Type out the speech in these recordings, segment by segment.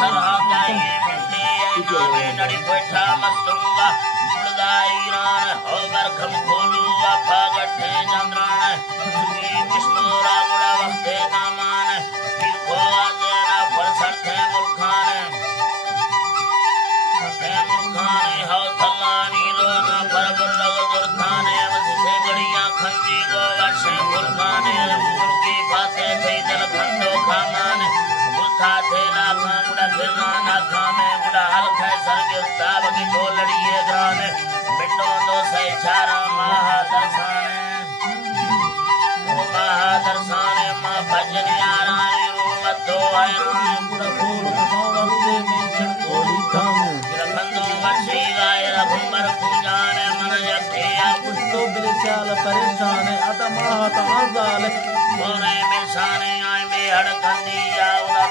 सरहा जाइए मिट्टी नामे नड़ी बैठा मस्तुंगा जुड़दाई रान हो बरखम खोलू अफा गठे चंद्रान सुगी विष्णु रागुड़ा वक्ते कामान फिर खो आजेना फरसर थे मुल्खान हो तलानी लोना परबर लग दुर्धाने वसिसे गड़ियां खंजी गो वर्षे मुल्खाने मुर्गी फाते थे जल खंडो खामान बुथा थे ना खामुड़ा फिरना ना खामे बुड़ा हल खे सरगे उस्ताब की दो लड़िए ग्राने बिंडो दो से चारा महादर्शाने माँ भजन यारानी रूमत दो आयरानी बुड़ा बोल कसावस्ते में चिड़कोली खामू गिरखंदो वर्षी गाय रघुबर पूजाने मन यक्षिया पुष्टो बिलशाल परेशाने अतमाहत आजाले मोरे मिशाने आय में हड़कंदी जाऊला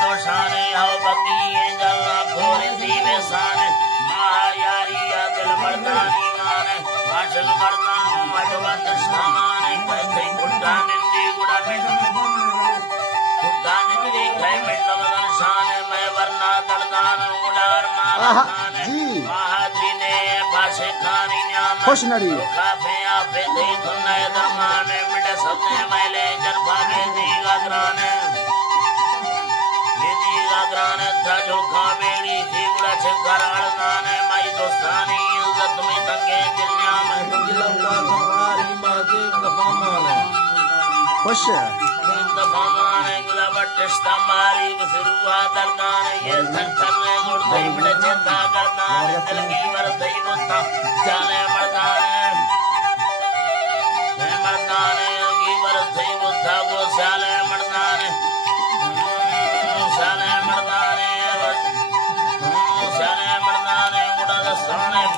दोषाने आओ बकी ये जलना खोरे दीवे साने महायारिया दिल मर्दानी माने भाषण मर्दानो मधुबंद सामाने कैसे गुड्डा निंदी गुड़ा मिंड गुड्डा निंदी कै मिंड मदन शाने मैं वरना दलदान गुडार माने महाजी ने भाषे खानी न्याम खुशनरी काफे आपे थे धुनाए दरमाने मिटे सबने मैले जरफागे दी गागराने ग्राने ताजो खाबेड़ी जीवड़ा छकार आड़नाने माई दोस्तानी इज्जत में तंगे जिन्या में जिलका सवारी माजे गफामाने खुश गफामाने गुलाबटिस्ता मारी बसरुआ दलगाने ये थर में गुड़ते बड़े चिंता करनाने दिल की वरदई बुद्धा चाले मर्दाने की वरदई बुद्धा को चाले मर्दाने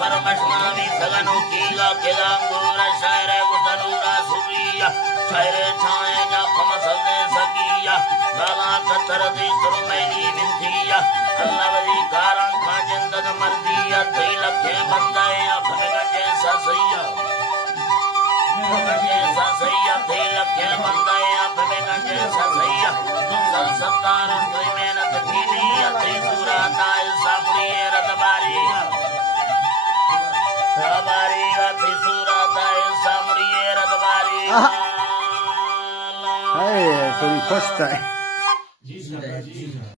परमश्नामी सगनु कीला केदांगूरा शायरे गुतनूरा सुरिया शायरे छाए जा खमसले सकिया गाला कतर दी सुरमैनी बिंथिया अल्लावदी कारां खाजिंद मर्दिया थई लखे बंदाए अपने गंजे ससैया थई लखे बंदाए अपने गंजे ससैया तुम सब सत्तार तुई मेहनत कीनी थई सूरा ताय सामने रतबारिया रतबारी थी सूरा ताय सामने रतबारी है थोड़ी खुश था जी सर जी